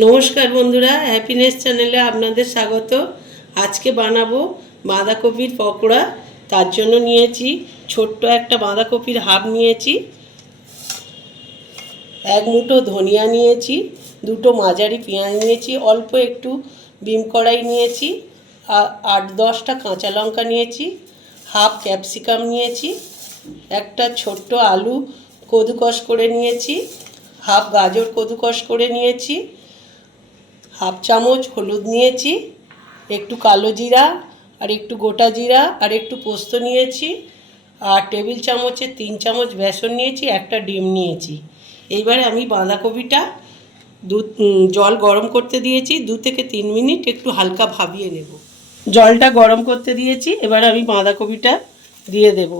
নমস্কার বন্ধুরা, হ্যাপিনেস চ্যানেলে আপনাদের স্বাগত। আজকে বানাবো বাঁধাকপির পকোড়া। তার জন্য নিয়েছি ছোট্ট একটা বাঁধাকপির হাফ নিয়েছি, এক মুঠো ধনিয়া নিয়েছি, দুটো মাঝারি পেঁয়াজ নিয়েছি, অল্প একটু বিম কড়াই নিয়েছি, 8-10টা কাঁচা লঙ্কা নিয়েছি, হাফ ক্যাপসিকাম নিয়েছি, একটা ছোট্ট আলু কদুকস করে নিয়েছি, হাফ গাজর কদুকস করে নিয়েছি, হাফ চামচ হলুদ নিয়েছি, একটু কালো জিরা আর একটু গোটা জিরা আর একটু পোস্ত নিয়েছি, আর টেবিল চামচে 3 চামচ বেসন নিয়েছি, একটা ডিম নিয়েছি। এইবারে আমি বাঁধাকপিটা জল গরম করতে দিয়েছি, 2 থেকে 3 মিনিট একটু হালকা ভাবিয়ে নেব। জলটা গরম করতে দিয়েছি, এবার আমি বাঁধাকপিটা দিয়ে দেব।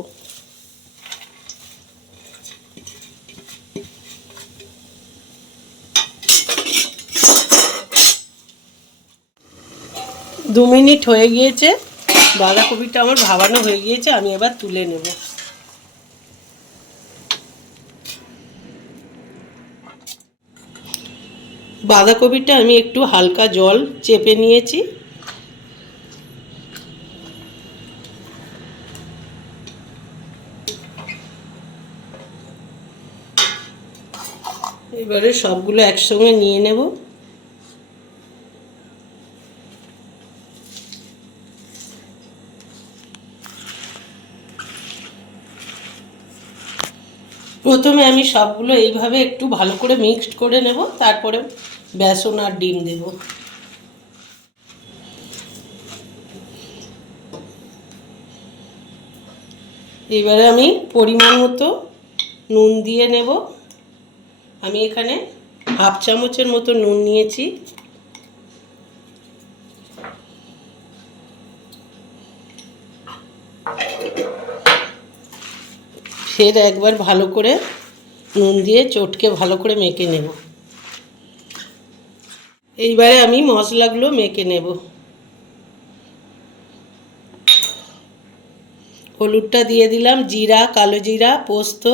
দু মিনিট হয়ে গিয়েছে, বাঁধাকপিটা আমার ভাবানো হয়ে গিয়েছে, আমি এবার তুলে নেব। বাঁধাকপিটা আমি একটু হালকা জল চেপে নিয়েছি। এবারে সবগুলো একসঙ্গে নিয়ে নেব। প্রথমে আমি সবগুলো এইভাবে একটু ভালো করে মিক্সড করে নেব, তারপরে বেসন আর ডিম দেব। এবারে আমি পরিমাণ মতো নুন দিয়ে নেব। আমি এখানে হাফ চামচের মতো নুন নিয়েছি। ফের একবার ভালো করে নুন দিয়ে চটকে ভালো করে মেখে নেব। এইবারে আমি মশলাগুলো মেখে নেব। হলুদটা দিয়ে দিলাম, জিরা, কালো জিরা, পোস্ত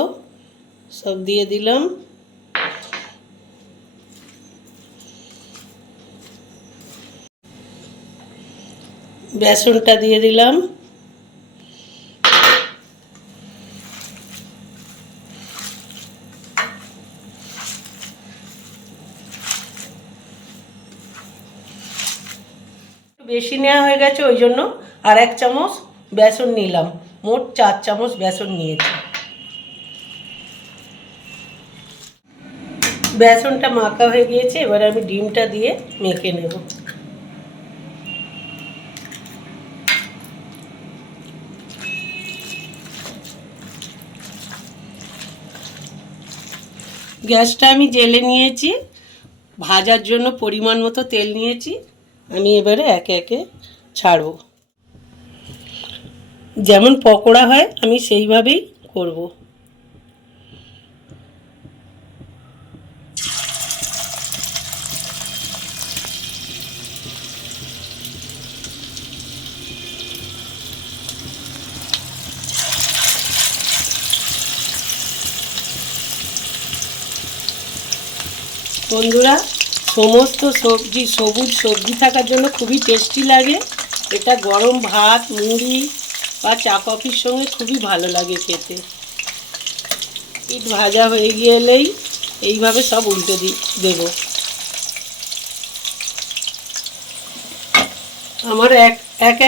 সব দিয়ে দিলাম। বেসনটা দিয়ে দিলাম। বেশি নেওয়া হয়ে গেছে, ওই জন্য আর 1 চামচ বেসন নিলাম, মোট 4 চামচ বেসন নিয়েছি। বেসনটা মাখা হয়ে গিয়েছে, এবার আমি ডিমটা দিয়ে মেখে নেব। গ্যাসটা আমি জ্বেলে নিয়েছি, ভাজার জন্য পরিমাণ মতো তেল নিয়েছি। আমি এবারে একে একে ছাড়ব। যেমন পকোড়া হয় আমি সেইভাবেই করব। বন্ধুরা, সমস্ত সবজি সবুজ সবজি থাকার জন্য খুবই টেস্টি লাগে। এটা গরম ভাত, মুড়ি বা চা কফির সঙ্গে খুবই ভালো লাগে খেতে। পিঠ ভাজা হয়ে গেলেই এইভাবে সব উল্টে দেব। আমার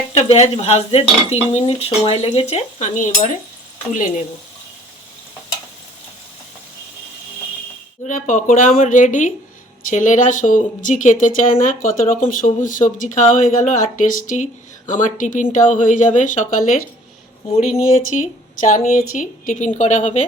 একটা ব্যাচ ভাজতে 2-3 মিনিট সময় লেগেছে। আমি এবারে তুলে নেব। বন্ধুরা, পকোড়া আমার রেডি। ছেলেরা সবজি খেতে চায় না, কত রকম সবুজ সবজি খাওয়া হয়ে গেল, আর টেস্টি আমার টিফিনটাও হয়ে যাবে। সকালের মুড়ি নিয়েছি, চা নিয়েছি, টিফিন করা হবে।